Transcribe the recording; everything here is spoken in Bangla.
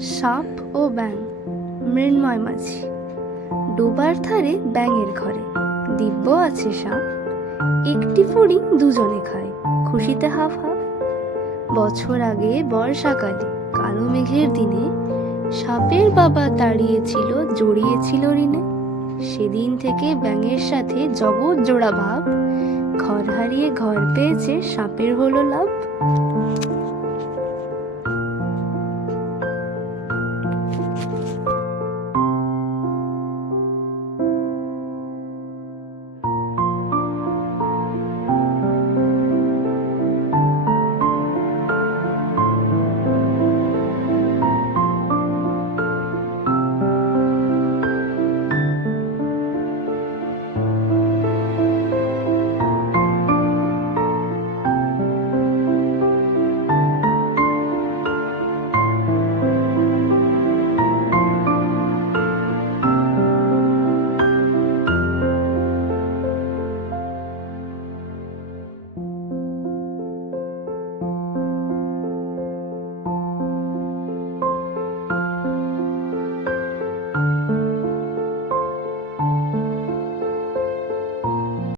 সাপ ও ব্যাং মৃন্ময় মাঝি। ডোবার ধারে ব্যাঙের ঘরে, দিব্য আছে সাপ। একটি ফুড়ি দুজনে খায়, খুশিতে হাফ হাফ। বছর আগে বর্ষাকালে, কালো মেঘের দিনে, সাপের বাবা তাড়িয়েছিল, জড়িয়েছিল ঋণে। সেদিন থেকে ব্যাঙের সাথে জগৎ জোড়া ভাব। ঘর হারিয়ে ঘর পেয়েছে, সাপের হলো লাভ।